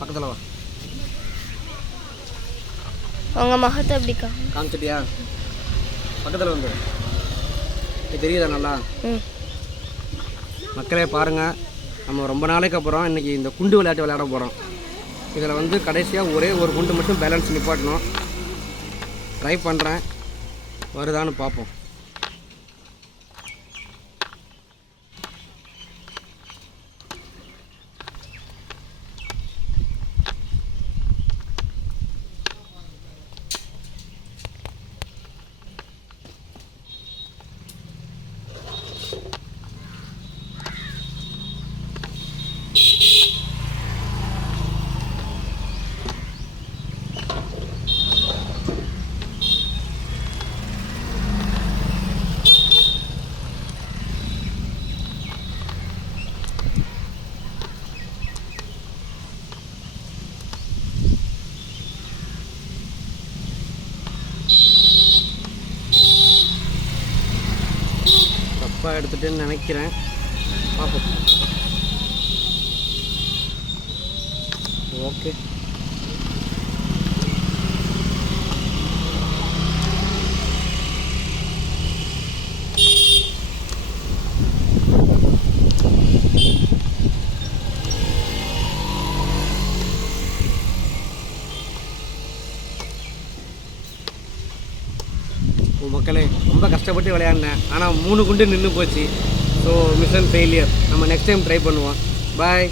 பக்கத்தில் வா. உங்கள் முகத்தை எப்படி காமிச்சிட்டியா? பக்கத்தில் வந்து இது தெரியுதா நல்லா? மக்களே பாருங்கள், நம்ம ரொம்ப நாளைக்கு அப்புறம் இன்றைக்கி இந்த குண்டு விளையாட்டு விளையாட போகிறோம். இதில் வந்து கடைசியாக ஒரே ஒரு குண்டு மட்டும் பேலன்ஸ் நிப்பாட்டணும். ட்ரை பண்ணுறேன், வருதான்னு பார்ப்போம். தப்பாக எடுத்துட்டேன்னு நினைக்கிறேன், பார்ப்போம். ஓகே, மக்களே ரொம்ப கஷ்டப்பட்டு விளையாடினேன், ஆனால் 3 குண்டு நின்று போச்சு. So mission failure. நம்ம நெக்ஸ்ட் டைம் ட்ரை பண்ணுவோம். பாய்.